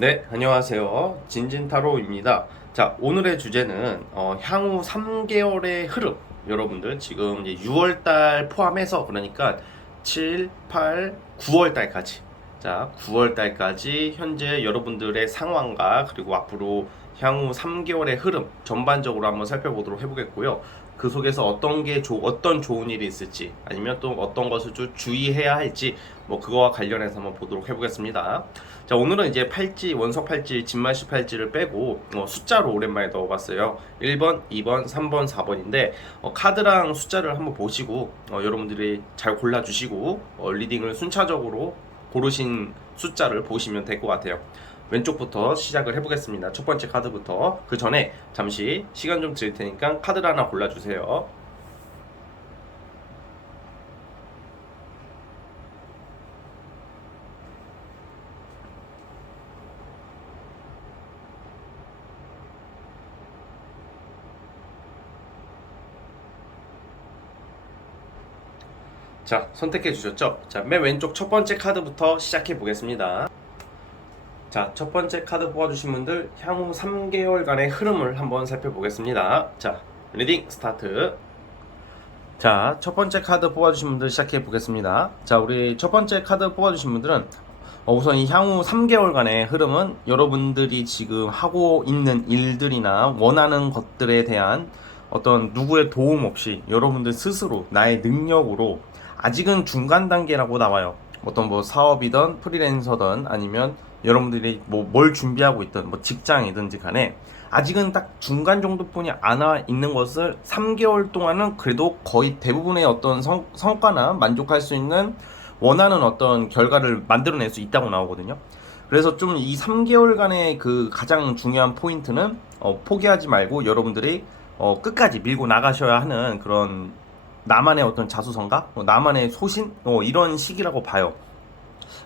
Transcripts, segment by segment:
네, 안녕하세요. 진진타로입니다. 자, 오늘의 주제는 향후 3개월의 흐름. 여러분들 지금 이제 6월달 포함해서 그러니까 7, 8, 9월달까지. 자, 9월달까지 현재 여러분들의 상황과 그리고 앞으로 향후 3개월의 흐름 전반적으로 한번 살펴보도록 해보겠고요. 그 속에서 어떤 좋은 일이 있을지 아니면 또 어떤 것을 좀 주의해야 할지 뭐 그거와 관련해서 한번 보도록 해보겠습니다. 자, 오늘은 이제 팔찌, 원석 팔찌, 진마시 팔찌를 빼고 숫자로 오랜만에 넣어봤어요. 1번, 2번, 3번, 4번인데 카드랑 숫자를 한번 보시고 여러분들이 잘 골라주시고 리딩을 순차적으로 고르신 숫자를 보시면 될 것 같아요. 왼쪽부터 시작을 해보겠습니다. 첫 번째 카드부터. 그 전에 잠시 시간 좀 드릴 테니까 카드를 하나 골라주세요. 자, 선택해 주셨죠? 자, 맨 왼쪽 첫 번째 카드부터 시작해 보겠습니다. 자, 첫 번째 카드 뽑아주신 분들 향후 3개월간의 흐름을 한번 살펴보겠습니다. 자, 리딩 스타트. 자, 첫 번째 카드 뽑아주신 분들 시작해 보겠습니다. 자, 우리 첫 번째 카드 뽑아주신 분들은 우선 이 향후 3개월간의 흐름은 여러분들이 지금 하고 있는 일들이나 원하는 것들에 대한 어떤 누구의 도움 없이 여러분들 스스로 나의 능력으로 아직은 중간 단계라고 나와요. 어떤 뭐 사업이든 프리랜서든 아니면 여러분들이 뭐 뭘 준비하고 있든 뭐 직장이든지 간에 아직은 딱 중간 정도뿐이 안 와 있는 것을 3개월 동안은 그래도 거의 대부분의 어떤 성과나 만족할 수 있는 원하는 어떤 결과를 만들어낼 수 있다고 나오거든요. 그래서 좀 이 3개월간의 그 가장 중요한 포인트는 포기하지 말고 여러분들이 끝까지 밀고 나가셔야 하는 그런 나만의 어떤 자수성가, 나만의 소신, 이런 시기라고 봐요.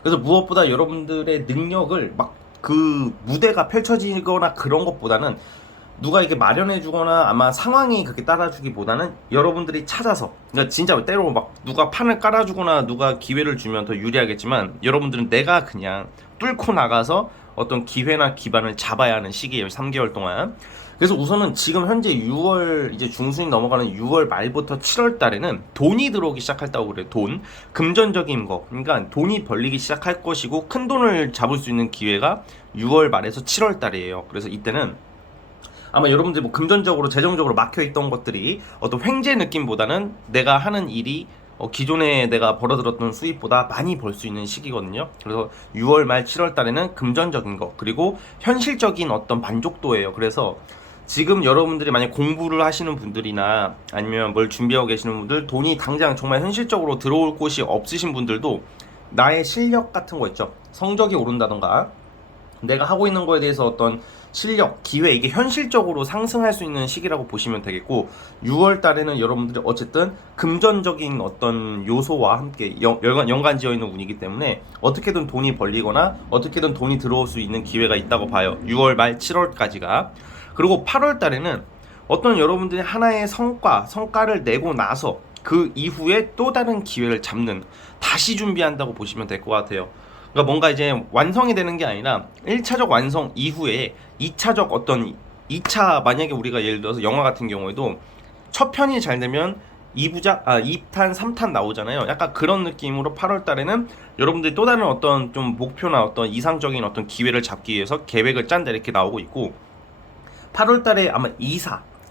그래서 무엇보다 여러분들의 능력을 막 그 무대가 펼쳐지거나 그런 것보다는 누가 이렇게 마련해주거나 아마 상황이 그렇게 따라주기보다는 여러분들이 찾아서, 그러니까 진짜 때로 막 누가 판을 깔아주거나 누가 기회를 주면 더 유리하겠지만 여러분들은 내가 그냥 뚫고 나가서 어떤 기회나 기반을 잡아야 하는 시기예요. 3개월 동안. 그래서 우선은 지금 현재 6월 이제 중순이 넘어가는 6월 말부터 7월 달에는 돈이 들어오기 시작했다고 그래요. 돈, 금전적인 거. 그러니까 돈이 벌리기 시작할 것이고 큰 돈을 잡을 수 있는 기회가 6월 말에서 7월 달이에요. 그래서 이때는 아마 여러분들 뭐 금전적으로 재정적으로 막혀있던 것들이 어떤 횡재 느낌보다는 내가 하는 일이 기존에 내가 벌어들었던 수입보다 많이 벌 수 있는 시기거든요. 그래서 6월 말 7월 달에는 금전적인 거 그리고 현실적인 어떤 만족도예요. 그래서 지금 여러분들이 만약 공부를 하시는 분들이나 아니면 뭘 준비하고 계시는 분들, 돈이 당장 정말 현실적으로 들어올 곳이 없으신 분들도 나의 실력 같은 거 있죠. 성적이 오른다던가 내가 하고 있는 거에 대해서 어떤 실력, 기회, 이게 현실적으로 상승할 수 있는 시기라고 보시면 되겠고, 6월 달에는 여러분들이 어쨌든 금전적인 어떤 요소와 함께 연관 지어 있는 운이기 때문에 어떻게든 돈이 벌리거나 어떻게든 돈이 들어올 수 있는 기회가 있다고 봐요. 6월 말 7월까지가. 그리고 8월 달에는 어떤 여러분들이 하나의 성과를 내고 나서 그 이후에 또 다른 기회를 잡는, 다시 준비한다고 보시면 될 것 같아요. 그러니까 뭔가 이제 완성이 되는 게 아니라 1차적 완성 이후에 2차적 어떤 2차, 만약에 우리가 예를 들어서 영화 같은 경우에도 첫 편이 잘 되면 2탄, 3탄 나오잖아요. 약간 그런 느낌으로 8월 달에는 여러분들이 또 다른 어떤 좀 목표나 어떤 이상적인 어떤 기회를 잡기 위해서 계획을 짠다 이렇게 나오고 있고, 8월 달에 아마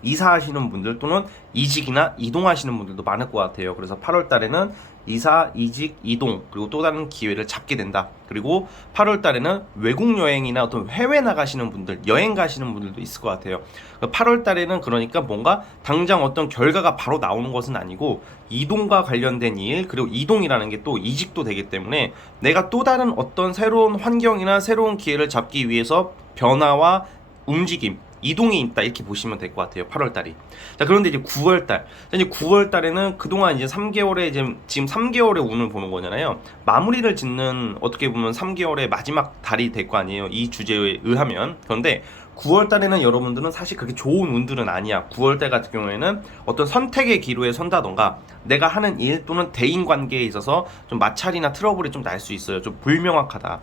이사하시는 분들 또는 이직이나 이동하시는 분들도 많을 것 같아요. 그래서 8월 달에는 이사, 이직, 이동 그리고 또 다른 기회를 잡게 된다. 그리고 8월 달에는 외국 여행이나 어떤 해외 나가시는 분들, 여행 가시는 분들도 있을 것 같아요. 8월 달에는 그러니까 뭔가 당장 어떤 결과가 바로 나오는 것은 아니고 이동과 관련된 일, 그리고 이동이라는 게 또 이직도 되기 때문에 내가 또 다른 어떤 새로운 환경이나 새로운 기회를 잡기 위해서 변화와 움직임, 이동이 있다 이렇게 보시면 될 것 같아요. 8월 달이. 자, 그런데 이제 9월 달. 이제 9월 달에는 그동안 이제 3개월에 지금 3개월의 운을 보는 거잖아요. 마무리를 짓는, 어떻게 보면 3개월의 마지막 달이 될 거 아니에요. 이 주제에 의하면. 그런데 9월 달에는 여러분들은 사실 그렇게 좋은 운들은 아니야. 9월 달 같은 경우에는 어떤 선택의 기로에 선다던가 내가 하는 일 또는 대인 관계에 있어서 좀 마찰이나 트러블이 좀 날 수 있어요. 좀 불명확하다.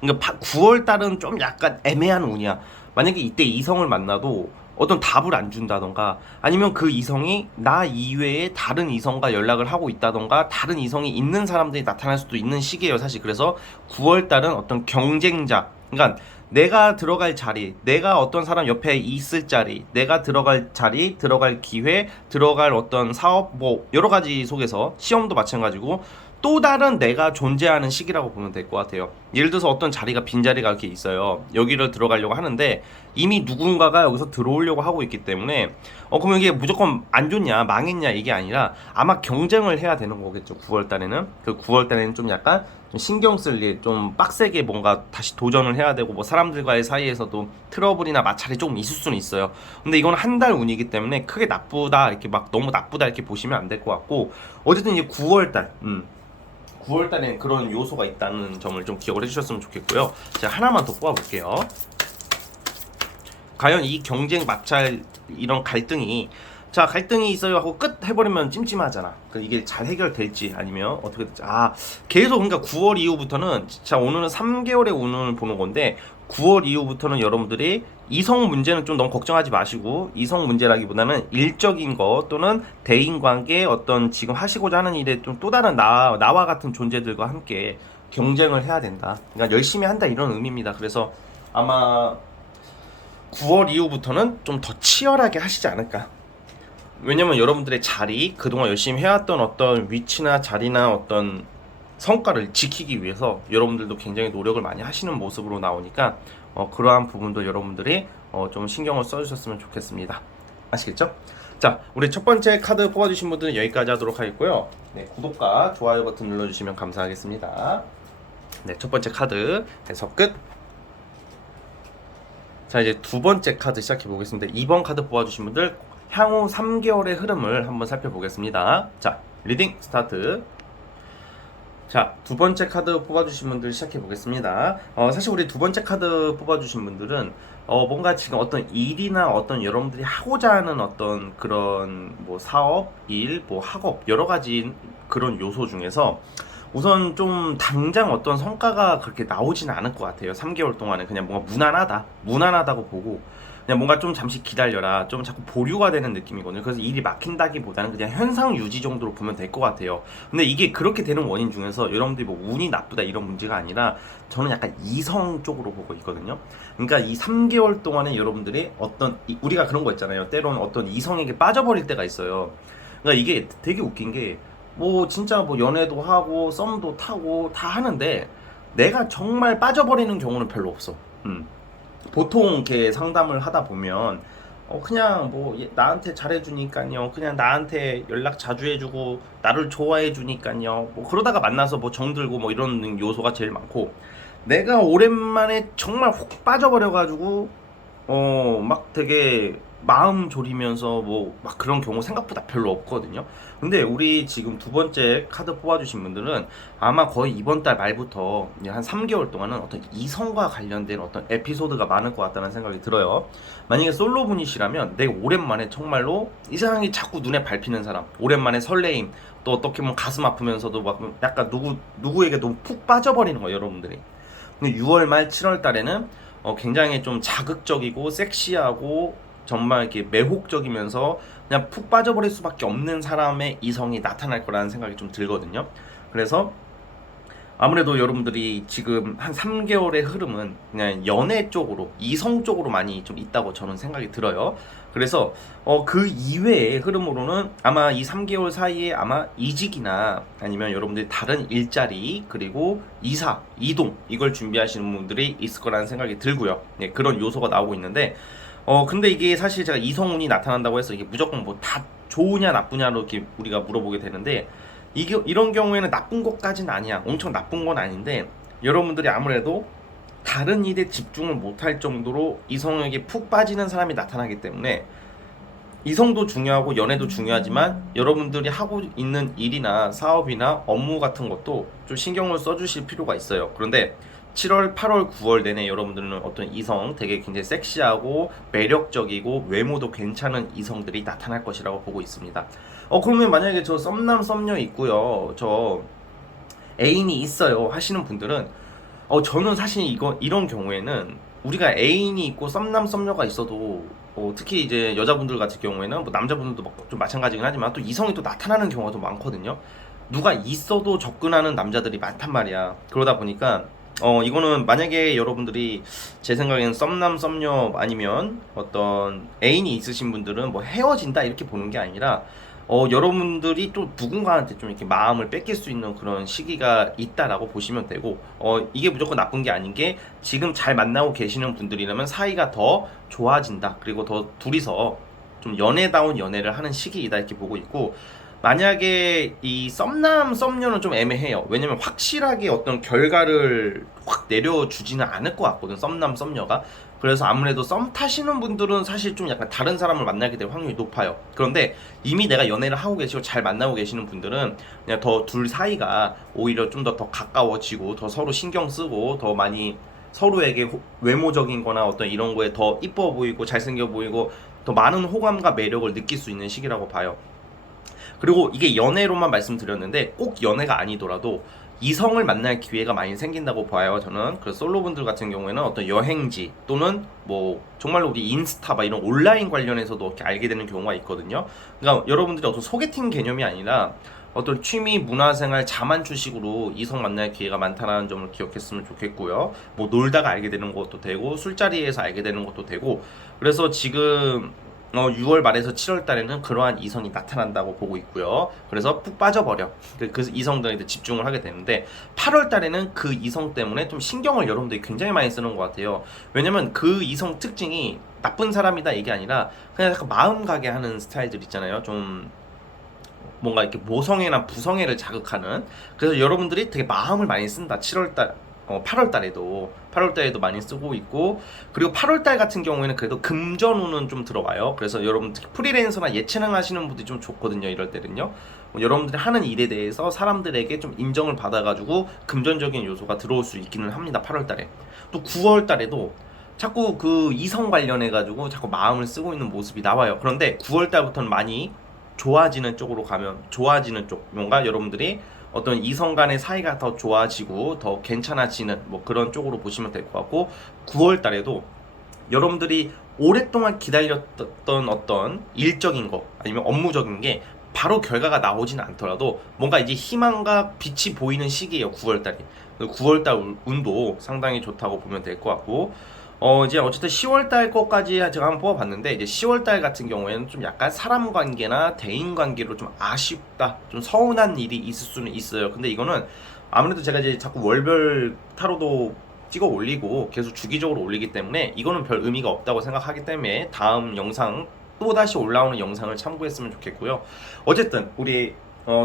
그러니까 9월 달은 좀 약간 애매한 운이야. 만약에 이때 이성을 만나도 어떤 답을 안 준다던가 아니면 그 이성이 나 이외에 다른 이성과 연락을 하고 있다던가 다른 이성이 있는 사람들이 나타날 수도 있는 시기예요, 사실. 그래서 9월 달은 어떤 경쟁자, 그러니까 내가 들어갈 자리, 내가 어떤 사람 옆에 있을 자리, 내가 들어갈 자리, 들어갈 기회, 들어갈 어떤 사업, 뭐 여러 가지 속에서 시험도 마찬가지고 또 다른 내가 존재하는 시기라고 보면 될 것 같아요. 예를 들어서 어떤 자리가 빈자리가 이렇게 있어요. 여기를 들어가려고 하는데 이미 누군가가 여기서 들어오려고 하고 있기 때문에 그러면 이게 무조건 안 좋냐 망했냐 이게 아니라 아마 경쟁을 해야 되는 거겠죠. 9월 달에는 그 9월 달에는 좀 약간 좀 신경 쓸 일, 좀 빡세게 뭔가 다시 도전을 해야 되고 뭐 사람들과의 사이에서도 트러블이나 마찰이 조금 있을 수는 있어요. 근데 이건 한 달 운이기 때문에 크게 나쁘다 이렇게 막 너무 나쁘다 이렇게 보시면 안 될 것 같고 어쨌든 이제 9월 달 9월 달엔 그런 요소가 있다는 점을 좀 기억을 해주셨으면 좋겠고요. 제가 하나만 더 뽑아볼게요. 과연 이 경쟁 마찰 이런 갈등이 자 갈등이 있어요 하고 끝 해버리면 찜찜하잖아. 이게 잘 해결될지 아니면 어떻게 될지 계속 그러니까 9월 이후부터는 자 오늘은 3개월의 운을 보는 건데 9월 이후부터는 여러분들이 이성 문제는 좀 너무 걱정하지 마시고 이성 문제라기보다는 일적인 거 또는 대인관계 어떤 지금 하시고자 하는 일에 좀 또 다른 나와 같은 존재들과 함께 경쟁을 해야 된다. 그러니까 열심히 한다 이런 의미입니다. 그래서 아마 9월 이후부터는 좀 더 치열하게 하시지 않을까. 왜냐면 여러분들의 자리, 그동안 열심히 해왔던 어떤 위치나 자리나 어떤 성과를 지키기 위해서 여러분들도 굉장히 노력을 많이 하시는 모습으로 나오니까 그러한 부분도 여러분들이 좀 신경을 써주셨으면 좋겠습니다. 아시겠죠? 자, 우리 첫 번째 카드 뽑아주신 분들은 여기까지 하도록 하겠고요. 네, 구독과 좋아요 버튼 눌러주시면 감사하겠습니다. 네, 첫 번째 카드 해석 끝. 자, 이제 두 번째 카드 시작해 보겠습니다. 2번 카드 뽑아주신 분들 향후 3개월의 흐름을 한번 살펴보겠습니다. 자, 리딩 스타트. 자, 두 번째 카드 뽑아주신 분들 시작해 보겠습니다. 사실 우리 두 번째 카드 뽑아주신 분들은 뭔가 지금 어떤 일이나 어떤 여러분들이 하고자 하는 어떤 그런 뭐 사업, 일, 뭐 학업 여러 가지 그런 요소 중에서 우선 좀 당장 어떤 성과가 그렇게 나오지는 않을 것 같아요. 3개월 동안은 그냥 뭔가 무난하다고 보고 그냥 뭔가 좀 잠시 기다려라, 좀 자꾸 보류가 되는 느낌이거든요. 그래서 일이 막힌다기보다는 그냥 현상 유지 정도로 보면 될 것 같아요. 근데 이게 그렇게 되는 원인 중에서 여러분들이 뭐 운이 나쁘다 이런 문제가 아니라 저는 약간 이성 쪽으로 보고 있거든요. 그러니까 이 3개월 동안에 여러분들이 어떤 우리가 그런 거 있잖아요. 때로는 어떤 이성에게 빠져버릴 때가 있어요. 그러니까 이게 되게 웃긴 게 뭐 진짜 뭐 연애도 하고 썸도 타고 다 하는데 내가 정말 빠져버리는 경우는 별로 없어. 보통 이렇게 상담을 하다 보면 그냥 뭐 나한테 잘해주니까요, 그냥 나한테 연락 자주 해주고 나를 좋아해주니까요, 뭐 그러다가 만나서 뭐 정들고 뭐 이런 요소가 제일 많고 내가 오랜만에 정말 훅 빠져버려가지고 막 되게 마음 졸이면서 뭐 막 그런 경우 생각보다 별로 없거든요. 근데 우리 지금 두 번째 카드 뽑아주신 분들은 아마 거의 이번 달 말부터 이제 한 3개월 동안은 어떤 이성과 관련된 어떤 에피소드가 많을 것 같다는 생각이 들어요. 만약에 솔로분이시라면 내가 오랜만에 정말로 이 사람이 자꾸 눈에 밟히는 사람, 오랜만에 설레임, 또 어떻게 보면 가슴 아프면서도 막 약간 누구에게 너무 푹 빠져버리는 거예요, 여러분들이. 근데 6월 말 7월 달에는 굉장히 좀 자극적이고 섹시하고 정말 이렇게 매혹적이면서 그냥 푹 빠져버릴 수밖에 없는 사람의 이성이 나타날 거라는 생각이 좀 들거든요. 그래서 아무래도 여러분들이 지금 한 3개월의 흐름은 그냥 연애 쪽으로, 이성 쪽으로 많이 좀 있다고 저는 생각이 들어요. 그래서 그 이외의 흐름으로는 아마 이 3개월 사이에 아마 이직이나 아니면 여러분들이 다른 일자리 그리고 이사, 이동 이걸 준비하시는 분들이 있을 거라는 생각이 들고요. 네, 그런 요소가 나오고 있는데 근데 이게 사실 제가 이성운이 나타난다고 해서 이게 무조건 뭐 다 좋으냐 나쁘냐로 이렇게 우리가 물어보게 되는데 이런 경우에는 나쁜 것까지는 아니야. 엄청 나쁜 건 아닌데 여러분들이 아무래도 다른 일에 집중을 못할 정도로 이성에게 푹 빠지는 사람이 나타나기 때문에 이성도 중요하고 연애도 중요하지만 여러분들이 하고 있는 일이나 사업이나 업무 같은 것도 좀 신경을 써주실 필요가 있어요. 그런데 7월, 8월, 9월 내내 여러분들은 어떤 이성 되게 굉장히 섹시하고 매력적이고 외모도 괜찮은 이성들이 나타날 것이라고 보고 있습니다. 그러면 만약에 저 썸남 썸녀 있고요, 저 애인이 있어요 하시는 분들은 저는 사실 이런 경우에는 우리가 애인이 있고 썸남 썸녀가 있어도 특히 이제 여자분들 같은 경우에는 뭐 남자분들도 좀 마찬가지긴 하지만 또 이성이 또 나타나는 경우가 좀 많거든요. 누가 있어도 접근하는 남자들이 많단 말이야. 그러다 보니까 이거는 만약에 여러분들이 제 생각에는 썸남 썸녀 아니면 어떤 애인이 있으신 분들은 뭐 헤어진다 이렇게 보는 게 아니라 여러분들이 또 누군가한테 좀 이렇게 마음을 뺏길 수 있는 그런 시기가 있다라고 보시면 되고, 이게 무조건 나쁜 게 아닌 게 지금 잘 만나고 계시는 분들이라면 사이가 더 좋아진다. 그리고 더 둘이서 좀 연애다운 연애를 하는 시기이다 이렇게 보고 있고, 만약에 이 썸남 썸녀는 좀 애매해요. 왜냐면 확실하게 어떤 결과를 확 내려주지는 않을 것 같거든, 썸남 썸녀가. 그래서 아무래도 썸 타시는 분들은 사실 좀 약간 다른 사람을 만나게 될 확률이 높아요. 그런데 이미 내가 연애를 하고 계시고 잘 만나고 계시는 분들은 그냥 더 둘 사이가 오히려 좀 더 가까워지고 더 서로 신경 쓰고 더 많이 서로에게 외모적인 거나 어떤 이런 거에 더 이뻐 보이고 잘생겨 보이고 더 많은 호감과 매력을 느낄 수 있는 시기라고 봐요. 그리고 이게 연애로만 말씀드렸는데 꼭 연애가 아니더라도 이성을 만날 기회가 많이 생긴다고 봐요, 저는. 그래서 솔로분들 같은 경우에는 어떤 여행지 또는 뭐 정말로 우리 인스타 막 이런 온라인 관련해서도 이렇게 알게 되는 경우가 있거든요. 그러니까 여러분들이 어떤 소개팅 개념이 아니라 어떤 취미, 문화생활, 자만추식으로 이성 만날 기회가 많다는 점을 기억했으면 좋겠고요. 뭐 놀다가 알게 되는 것도 되고 술자리에서 알게 되는 것도 되고, 그래서 지금 6월 말에서 7월 달에는 그러한 이성이 나타난다고 보고 있고요. 그래서 푹 빠져버려. 그 이성들한테 집중을 하게 되는데 8월 달에는 그 이성 때문에 좀 신경을 여러분들이 굉장히 많이 쓰는 것 같아요. 왜냐면 그 이성 특징이 나쁜 사람이다 이게 아니라 그냥 약간 마음 가게 하는 스타일들 있잖아요. 좀 뭔가 이렇게 모성애나 부성애를 자극하는. 그래서 여러분들이 되게 마음을 많이 쓴다. 7월달 8월 달에도 많이 쓰고 있고, 그리고 8월 달 같은 경우에는 그래도 금전운은 좀 들어와요. 그래서 여러분 특히 프리랜서나 예체능 하시는 분들이 좀 좋거든요. 이럴 때는요. 여러분들이 하는 일에 대해서 사람들에게 좀 인정을 받아가지고 금전적인 요소가 들어올 수 있기는 합니다. 8월 달에. 또 9월 달에도 자꾸 그 이성 관련해가지고 자꾸 마음을 쓰고 있는 모습이 나와요. 그런데 9월 달부터는 많이 좋아지는 쪽으로 가면, 좋아지는 쪽, 뭔가 여러분들이 어떤 이성 간의 사이가 더 좋아지고 더 괜찮아지는 뭐 그런 쪽으로 보시면 될 것 같고, 9월 달에도 여러분들이 오랫동안 기다렸던 어떤 일적인 거 아니면 업무적인 게 바로 결과가 나오지는 않더라도 뭔가 이제 희망과 빛이 보이는 시기예요, 9월 달이. 9월 달 운도 상당히 좋다고 보면 될 것 같고, 이제 어쨌든 10월 달 거까지 제가 한번 뽑아봤는데, 이제 10월 달 같은 경우에는 좀 약간 사람 관계나 대인 관계로 좀 아쉽다, 좀 서운한 일이 있을 수는 있어요. 근데 이거는 아무래도 제가 이제 자꾸 월별 타로도 찍어 올리고 계속 주기적으로 올리기 때문에 이거는 별 의미가 없다고 생각하기 때문에 다음 영상 또다시 올라오는 영상을 참고했으면 좋겠고요. 어쨌든 우리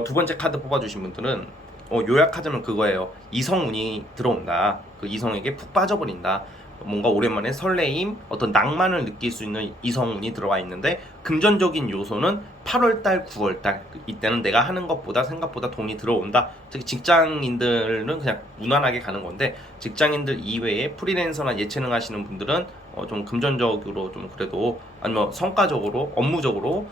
두 번째 카드 뽑아주신 분들은 요약하자면 그거예요. 이성운이 들어온다. 그 이성에게 푹 빠져버린다. 뭔가 오랜만에 설레임, 어떤 낭만을 느낄 수 있는 이성운이 들어와 있는데, 금전적인 요소는 8월달, 9월달 이때는 내가 하는 것보다 생각보다 돈이 들어온다. 특히 직장인들은 그냥 무난하게 가는 건데, 직장인들 이외에 프리랜서나 예체능 하시는 분들은 좀 금전적으로 좀 그래도 아니면 성과적으로 업무적으로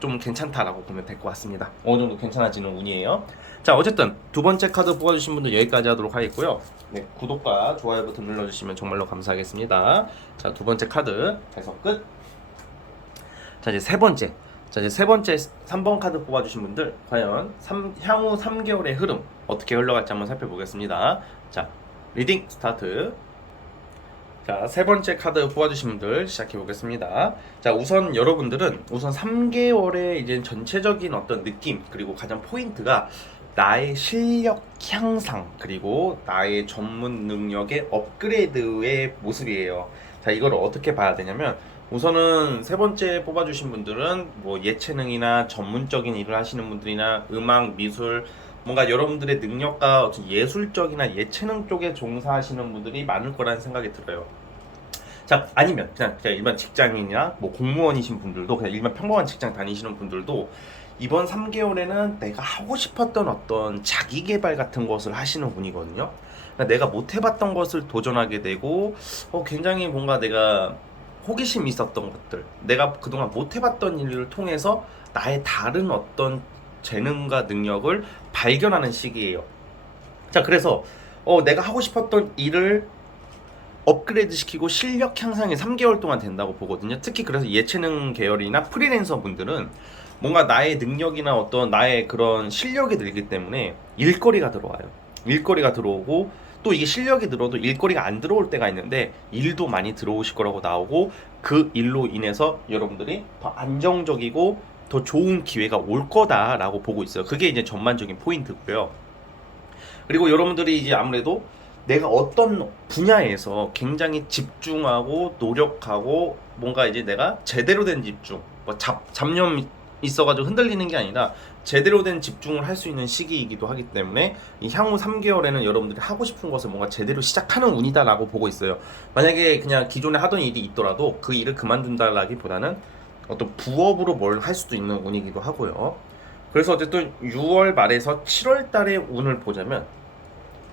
좀 괜찮다라고 보면 될 것 같습니다. 어느 정도 괜찮아지는 운이에요. 자, 어쨌든 두 번째 카드 뽑아주신 분들 여기까지 하도록 하겠고요. 네, 구독과 좋아요 버튼 눌러주시면 정말로 감사하겠습니다. 자, 두 번째 카드 해석 끝. 자, 이제 세 번째. 자, 이제 세 번째 3번 카드 뽑아주신 분들 과연 향후 3개월의 흐름 어떻게 흘러갈지 한번 살펴보겠습니다. 자, 리딩 스타트. 자, 세 번째 카드 뽑아주신 분들 시작해 보겠습니다. 자, 우선 여러분들은 우선 3개월의 이제 전체적인 어떤 느낌, 그리고 가장 포인트가 나의 실력 향상, 그리고 나의 전문 능력의 업그레이드의 모습이에요. 자, 이걸 어떻게 봐야 되냐면, 우선은 세 번째 뽑아주신 분들은 뭐 예체능이나 전문적인 일을 하시는 분들이나 음악, 미술, 뭔가 여러분들의 능력과 어떤 예술적이나 예체능 쪽에 종사하시는 분들이 많을 거라는 생각이 들어요. 자, 아니면 그냥 일반 직장인이나 뭐 공무원이신 분들도, 그냥 일반 평범한 직장 다니시는 분들도 이번 3개월에는 내가 하고 싶었던 어떤 자기 개발 같은 것을 하시는 분이거든요. 그러니까 내가 못 해봤던 것을 도전하게 되고, 굉장히 뭔가 내가 호기심이 있었던 것들, 내가 그동안 못 해봤던 일을 통해서 나의 다른 어떤 재능과 능력을 발견하는 시기예요. 자, 그래서 내가 하고 싶었던 일을 업그레이드 시키고 실력 향상이 3개월 동안 된다고 보거든요. 특히 그래서 예체능 계열이나 프리랜서 분들은 뭔가 나의 능력이나 어떤 나의 그런 실력이 늘기 때문에 일거리가 들어와요. 일거리가 들어오고 또 이게 실력이 늘어도 일거리가 안 들어올 때가 있는데 일도 많이 들어오실 거라고 나오고 그 일로 인해서 여러분들이 더 안정적이고 더 좋은 기회가 올 거다라고 보고 있어요. 그게 이제 전반적인 포인트고요. 그리고 여러분들이 이제 아무래도 내가 어떤 분야에서 굉장히 집중하고 노력하고 뭔가 이제 내가 제대로 된 집중, 뭐 잡념 있어가지고 흔들리는 게 아니라 제대로 된 집중을 할 수 있는 시기이기도 하기 때문에 이 향후 3개월에는 여러분들이 하고 싶은 것을 뭔가 제대로 시작하는 운이다라고 보고 있어요. 만약에 그냥 기존에 하던 일이 있더라도 그 일을 그만둔다라기보다는 어떤 부업으로 뭘 할 수도 있는 운이기도 하고요. 그래서 어쨌든 6월 말에서 7월 달의 운을 보자면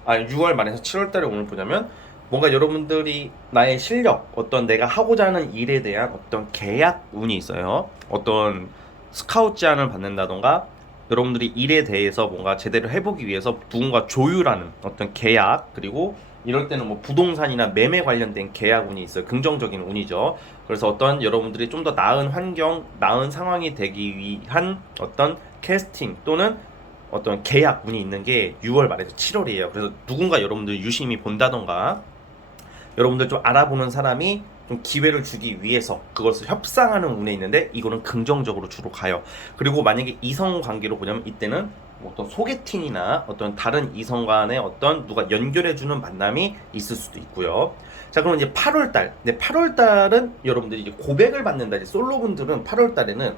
6월 말에서 7월 달에 운을 보자면 뭔가 여러분들이 나의 실력, 어떤 내가 하고자 하는 일에 대한 어떤 계약 운이 있어요. 어떤 스카우트 제안을 받는다던가 여러분들이 일에 대해서 뭔가 제대로 해보기 위해서 누군가 조율하는 어떤 계약, 그리고 이럴 때는 뭐 부동산이나 매매 관련된 계약 운이 있어요. 긍정적인 운이죠. 그래서 어떤 여러분들이 좀 더 나은 환경, 나은 상황이 되기 위한 어떤 캐스팅 또는 어떤 계약 운이 있는 게 6월 말에서 7월이에요. 그래서 누군가 여러분들 유심히 본다던가 여러분들 좀 알아보는 사람이 좀 기회를 주기 위해서 그것을 협상하는 운에 있는데 이거는 긍정적으로 주로 가요. 그리고 만약에 이성 관계로 보자면 이때는 뭐 어떤 소개팅이나 어떤 다른 이성 간의 어떤 누가 연결해주는 만남이 있을 수도 있고요. 자, 그럼 이제 8월 달. 근데 8월 달은 여러분들이 이제 고백을 받는다. 이제 솔로분들은 8월 달에는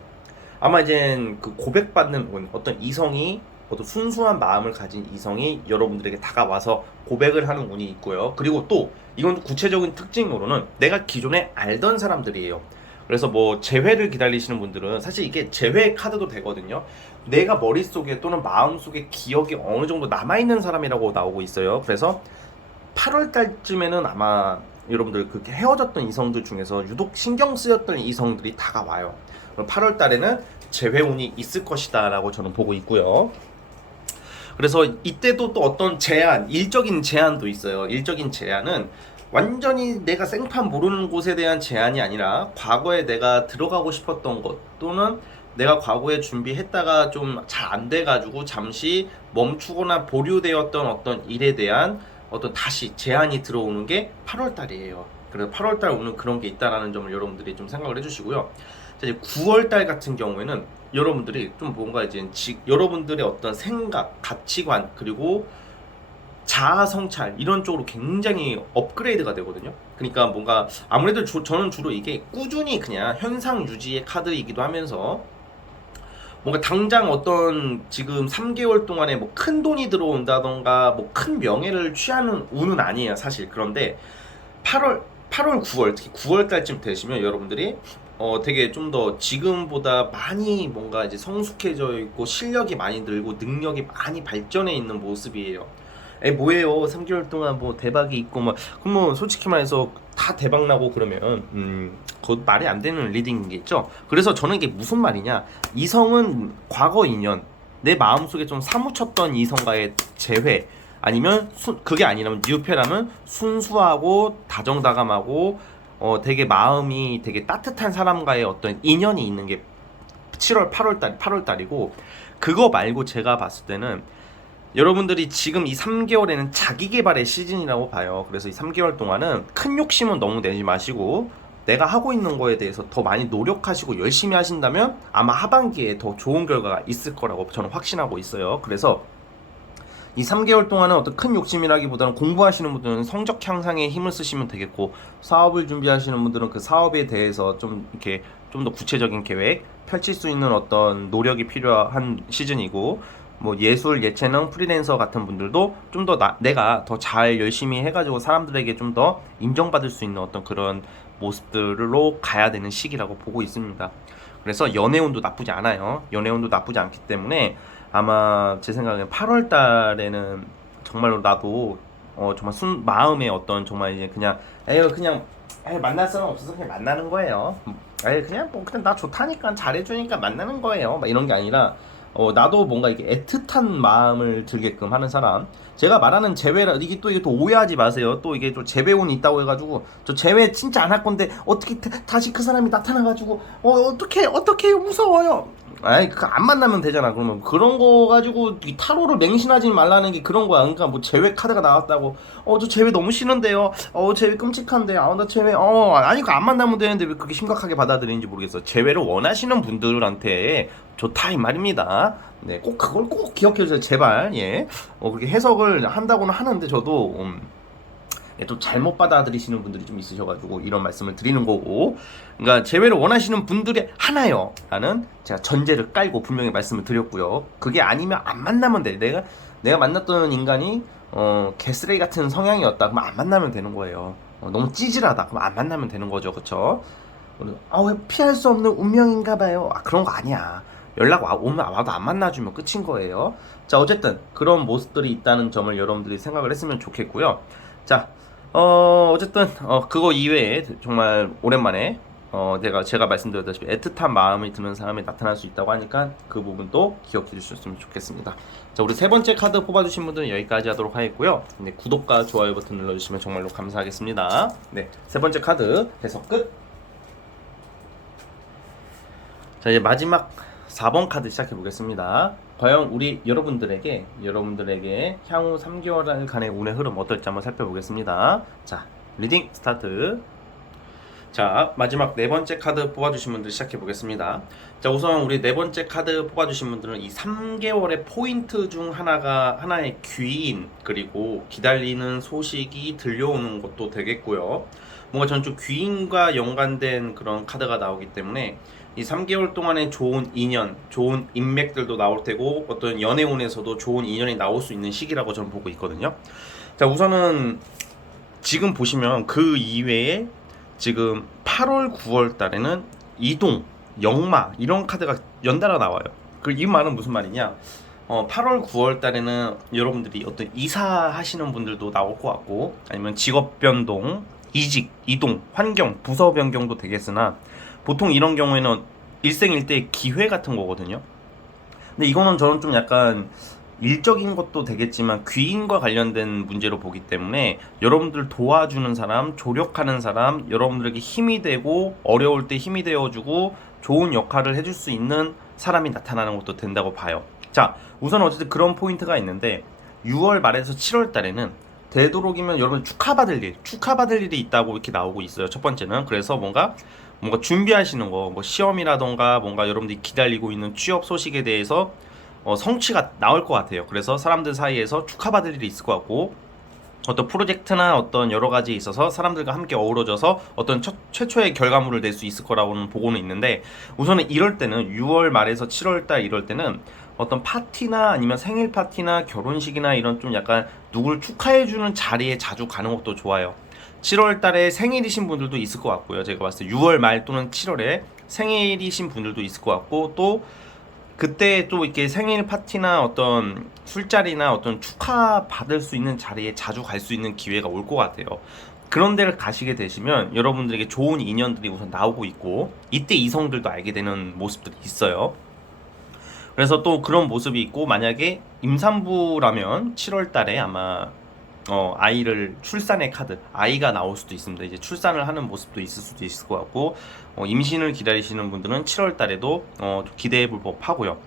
아마 이제 그 고백받는 운, 어떤 이성이 어떤 순수한 마음을 가진 이성이 여러분들에게 다가와서 고백을 하는 운이 있고요. 그리고 또 이건 구체적인 특징으로는 내가 기존에 알던 사람들이에요. 그래서 뭐 재회를 기다리시는 분들은 사실 이게 재회 카드도 되거든요. 내가 머릿속에 또는 마음속에 기억이 어느 정도 남아있는 사람이라고 나오고 있어요. 그래서 8월 달쯤에는 아마 여러분들 그 헤어졌던 이성들 중에서 유독 신경 쓰였던 이성들이 다가와요. 8월 달에는 재회운이 있을 것이다 라고 저는 보고 있고요. 그래서 이때도 또 어떤 제한, 일적인 제한도 있어요. 일적인 제한은 완전히 내가 생판 모르는 곳에 대한 제한이 아니라 과거에 내가 들어가고 싶었던 곳 또는 내가 과거에 준비했다가 좀 잘 안 돼가지고 잠시 멈추거나 보류되었던 어떤 일에 대한 어떤 다시 제한이 들어오는 게 8월 달이에요. 그래서 8월 달 오는 그런 게 있다라는 점을 여러분들이 좀 생각을 해주시고요. 자, 이제 9월 달 같은 경우에는 여러분들이 좀 뭔가 이제 여러분들의 어떤 생각, 가치관 그리고 자아 성찰 이런 쪽으로 굉장히 업그레이드가 되거든요. 그러니까 뭔가 아무래도 저는 주로 이게 꾸준히 그냥 현상 유지의 카드이기도 하면서 뭔가 당장 어떤 지금 3개월 동안에 뭐 큰 돈이 들어온다던가 뭐 큰 명예를 취하는 운은 아니에요, 사실. 그런데 8월 9월 특히 9월 달쯤 되시면 여러분들이 되게 좀 더 지금보다 많이 뭔가 이제 성숙해져 있고 실력이 많이 늘고 능력이 많이 발전해 있는 모습이에요. 뭐예요? 3개월 동안 뭐 대박이 있고 막 그럼 뭐 솔직히 말해서 다 대박 나고 그러면 그것 말이 안 되는 리딩이겠죠. 그래서 저는 이게 무슨 말이냐? 이성은 과거 인연, 내 마음속에 좀 사무쳤던 이성과의 재회 아니면 그게 아니라면 뉴페라면 순수하고 다정다감하고 되게 마음이 되게 따뜻한 사람과의 어떤 인연이 있는 게 8월 달이고 그거 말고 제가 봤을 때는 여러분들이 지금 이 3개월에는 자기 개발의 시즌이라고 봐요. 그래서 이 3개월 동안은 큰 욕심은 너무 내지 마시고 내가 하고 있는 거에 대해서 더 많이 노력하시고 열심히 하신다면 아마 하반기에 더 좋은 결과가 있을 거라고 저는 확신하고 있어요. 그래서 이 3개월 동안은 어떤 큰 욕심이라기보다는 공부하시는 분들은 성적 향상에 힘을 쓰시면 되겠고 사업을 준비하시는 분들은 그 사업에 대해서 좀 이렇게 좀 더 구체적인 계획 펼칠 수 있는 어떤 노력이 필요한 시즌이고 뭐 예술, 예체능, 프리랜서 같은 분들도 좀 더 내가 더 잘 열심히 해가지고 사람들에게 좀 더 인정받을 수 있는 어떤 그런 모습들로 가야 되는 시기라고 보고 있습니다. 그래서 연애운도 나쁘지 않아요. 연애운도 나쁘지 않기 때문에 아마 제 생각엔 8월 달에는 정말로 나도 정말 마음의 어떤 정말 이제 그냥 그냥 만날 사람 없어서 그냥 만나는 거예요. 그냥 뭐 그냥 나 좋다니까 잘해주니까 만나는 거예요. 막 이런 게 아니라 나도 뭔가 이게 애틋한 마음을 들게끔 하는 사람. 제가 말하는 재회라 이게 또 오해하지 마세요. 또 이게 또 재배운이 있다고 해가지고 저 재회 진짜 안 할 건데 어떻게 다시 그 사람이 나타나가지고 어떻게 무서워요. 아이 그 안 만나면 되잖아. 그러면 그런 거 가지고 이 타로를 맹신하지 말라는 게 그런 거야. 그러니까 뭐 재회 카드가 나왔다고 저 재회 너무 싫은데요. 재회 끔찍한데 나 재회 아니 그 안 만나면 되는데 왜 그렇게 심각하게 받아들이는지 모르겠어. 재회를 원하시는 분들한테 좋다 이 말입니다. 네, 꼭 그걸 꼭 기억해 주세요, 제발. 예, 그렇게 해석을 한다고는 하는데 저도 예, 또 잘못 받아들이시는 분들이 좀 있으셔가지고 이런 말씀을 드리는 거고, 그러니까 재회를 원하시는 분들이 하나요. 라는 제가 전제를 깔고 분명히 말씀을 드렸고요. 그게 아니면 안 만나면 돼. 내가 만났던 인간이 개쓰레기 같은 성향이었다. 그럼 안 만나면 되는 거예요. 너무 찌질하다. 그럼 안 만나면 되는 거죠, 그렇죠? 왜 피할 수 없는 운명인가 봐요. 그런 거 아니야. 연락 오면 와도 안 만나주면 끝인 거예요. 자, 어쨌든 그런 모습들이 있다는 점을 여러분들이 생각을 했으면 좋겠고요. 자, 어쨌든 그거 이외에 정말 오랜만에 제가 말씀드렸다시피 애틋한 마음이 드는 사람이 나타날 수 있다고 하니까 그 부분도 기억해 주셨으면 좋겠습니다. 자, 우리 세 번째 카드 뽑아주신 분들은 여기까지 하도록 하겠고요. 네, 구독과 좋아요 버튼 눌러주시면 정말로 감사하겠습니다. 네, 세 번째 카드 해석 끝. 자, 이제 마지막 4번 카드 시작해 보겠습니다. 과연 우리 여러분들에게 향후 3개월간의 운의 흐름 어떨지 한번 살펴보겠습니다. 자, 리딩 스타트. 자, 마지막 네 번째 카드 뽑아주신 분들 시작해 보겠습니다. 자, 우선 우리 네 번째 카드 뽑아주신 분들은 이 3개월의 포인트 중 하나의 귀인, 그리고 기다리는 소식이 들려오는 것도 되겠고요. 뭔가 전 좀 귀인과 연관된 그런 카드가 나오기 때문에 이 3개월 동안의 좋은 인연, 좋은 인맥들도 나올 테고 어떤 연애운에서도 좋은 인연이 나올 수 있는 시기라고 저는 보고 있거든요. 자, 우선은 지금 보시면 그 이외에 지금 8월, 9월 달에는 이동, 역마 이런 카드가 연달아 나와요. 이 말은 무슨 말이냐? 8월, 9월 달에는 여러분들이 어떤 이사하시는 분들도 나올 것 같고, 아니면 직업 변동, 이직, 이동, 환경, 부서 변경도 되겠으나 보통 이런 경우에는 일생일대의 기회 같은 거거든요. 근데 이거는 저는 좀 약간 일적인 것도 되겠지만 귀인과 관련된 문제로 보기 때문에 여러분들 도와주는 사람, 조력하는 사람, 여러분들에게 힘이 되고 어려울 때 힘이 되어주고 좋은 역할을 해줄 수 있는 사람이 나타나는 것도 된다고 봐요. 자, 우선 어쨌든 그런 포인트가 있는데 6월 말에서 7월 달에는 되도록이면 여러분 축하받을 일이 있다고 이렇게 나오고 있어요. 첫 번째는 그래서 뭔가 준비하시는 거, 뭐 시험이라던가 뭔가 여러분들이 기다리고 있는 취업 소식에 대해서 성취가 나올 것 같아요. 그래서 사람들 사이에서 축하받을 일이 있을 것 같고, 어떤 프로젝트나 어떤 여러 가지에 있어서 사람들과 함께 어우러져서 어떤 최초의 결과물을 낼 수 있을 거라고는 보고는 있는데, 우선은 이럴 때는 6월 말에서 7월 달 이럴 때는 어떤 파티나 아니면 생일 파티나 결혼식이나 이런 좀 약간 누굴 축하해주는 자리에 자주 가는 것도 좋아요. 7월 달에 생일이신 분들도 있을 것 같고요. 제가 봤을 때 6월 말 또는 7월에 생일이신 분들도 있을 것 같고, 또 그때 또 이렇게 생일 파티나 어떤 술자리나 어떤 축하 받을 수 있는 자리에 자주 갈 수 있는 기회가 올 것 같아요. 그런 데를 가시게 되시면 여러분들에게 좋은 인연들이 우선 나오고 있고, 이때 이성들도 알게 되는 모습들이 있어요. 그래서 또 그런 모습이 있고, 만약에 임산부라면 7월 달에 아마 아이를 출산의 카드, 아이가 나올 수도 있습니다. 이제 출산을 하는 모습도 있을 수도 있을 것 같고, 임신을 기다리시는 분들은 7월 달에도 기대해 볼 법하고요.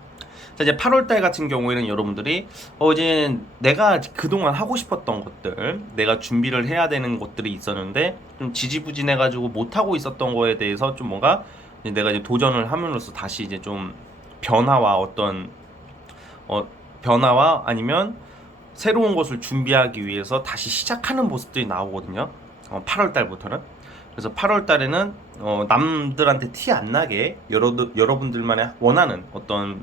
자, 이제 8월 달 같은 경우에는 여러분들이 이제 내가 그동안 하고 싶었던 것들, 내가 준비를 해야 되는 것들이 있었는데 좀 지지부진해 가지고 못 하고 있었던 거에 대해서 좀 뭔가 내가 이제 도전을 함으로써 다시 이제 좀 변화와 변화와 아니면 새로운 것을 준비하기 위해서 다시 시작하는 모습들이 나오거든요. 8월 달부터는. 그래서 8월 달에는 남들한테 티 안 나게 여러분들만의 원하는 어떤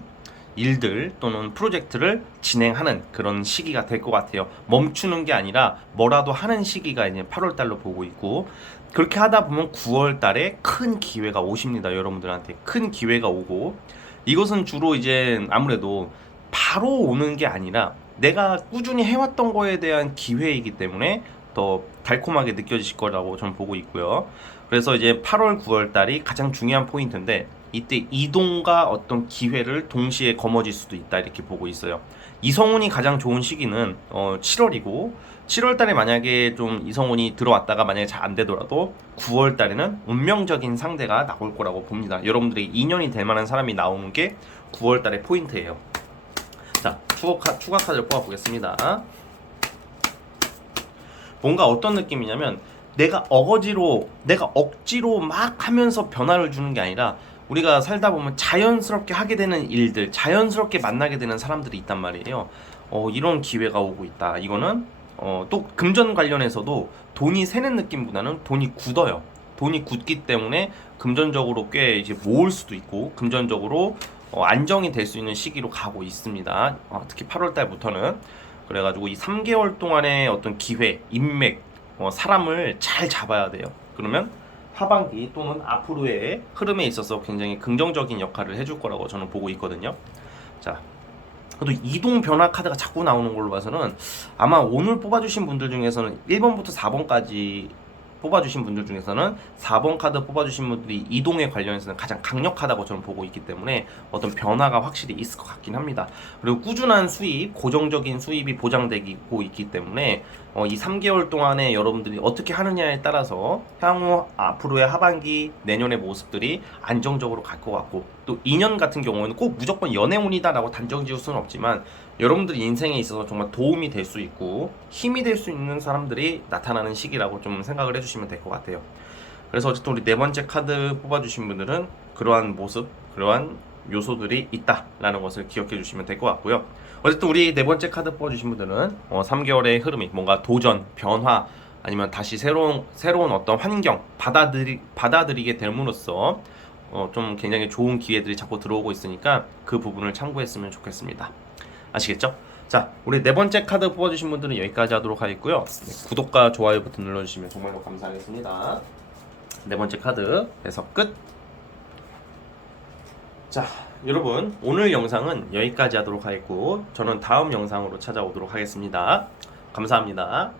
일들 또는 프로젝트를 진행하는 그런 시기가 될 것 같아요. 멈추는 게 아니라 뭐라도 하는 시기가 이제 8월 달로 보고 있고, 그렇게 하다 보면 9월 달에 큰 기회가 오십니다. 여러분들한테 큰 기회가 오고, 이것은 주로 이제 아무래도 바로 오는 게 아니라 내가 꾸준히 해왔던 거에 대한 기회이기 때문에 더 달콤하게 느껴지실 거라고 저는 보고 있고요. 그래서 이제 8월, 9월 달이 가장 중요한 포인트인데, 이때 이동과 어떤 기회를 동시에 거머쥘 수도 있다 이렇게 보고 있어요. 이성운이 가장 좋은 시기는 7월이고 7월 달에 만약에 좀 이성운이 들어왔다가 만약에 잘 안 되더라도 9월 달에는 운명적인 상대가 나올 거라고 봅니다. 여러분들이 인연이 될 만한 사람이 나오는 게 9월 달의 포인트예요. 자, 추가 카드를 뽑아 보겠습니다. 뭔가 어떤 느낌이냐면 내가 억지로 막 하면서 변화를 주는 게 아니라 우리가 살다 보면 자연스럽게 하게 되는 일들, 자연스럽게 만나게 되는 사람들이 있단 말이에요. 이런 기회가 오고 있다. 이거는 또 금전 관련해서도 돈이 새는 느낌보다는 돈이 굳어요. 돈이 굳기 때문에 금전적으로 꽤 이제 모을 수도 있고 금전적으로 안정이 될 수 있는 시기로 가고 있습니다. 특히 8월 달부터는 그래가지고 이 3개월 동안의 어떤 기회, 인맥, 사람을 잘 잡아야 돼요. 그러면 하반기 또는 앞으로의 흐름에 있어서 굉장히 긍정적인 역할을 해줄 거라고 저는 보고 있거든요. 자, 그래도 이동 변화 카드가 자꾸 나오는 걸로 봐서는 아마 오늘 뽑아주신 분들 중에서는 1번부터 4번까지 뽑아주신 분들 중에서는 4번 카드 뽑아주신 분들이 이동에 관련해서는 가장 강력하다고 저는 보고 있기 때문에 어떤 변화가 확실히 있을 것 같긴 합니다. 그리고 꾸준한 수입, 고정적인 수입이 보장되고 있기 때문에 이 3개월 동안에 여러분들이 어떻게 하느냐에 따라서 향후 앞으로의 하반기 내년의 모습들이 안정적으로 갈 것 같고, 또 2년 같은 경우에는 꼭 무조건 연애운이다라고 단정 지을 수는 없지만 여러분들 인생에 있어서 정말 도움이 될 수 있고 힘이 될 수 있는 사람들이 나타나는 시기라고 좀 생각을 해주시면 될 것 같아요. 그래서 어쨌든 우리 네 번째 카드 뽑아주신 분들은 그러한 모습, 그러한 요소들이 있다라는 것을 기억해 주시면 될 것 같고요. 어쨌든 우리 네 번째 카드 뽑아주신 분들은 3개월의 흐름이 뭔가 도전, 변화, 아니면 다시 새로운 어떤 환경 받아들이게 됨으로써 좀 굉장히 좋은 기회들이 자꾸 들어오고 있으니까 그 부분을 참고했으면 좋겠습니다. 아시겠죠? 자, 우리 네 번째 카드 뽑아주신 분들은 여기까지 하도록 하겠고요. 네, 구독과 좋아요 버튼 눌러주시면 정말로 감사하겠습니다. 네 번째 카드 해석 끝. 자, 여러분 오늘 영상은 여기까지 하도록 하겠고 저는 다음 영상으로 찾아오도록 하겠습니다. 감사합니다.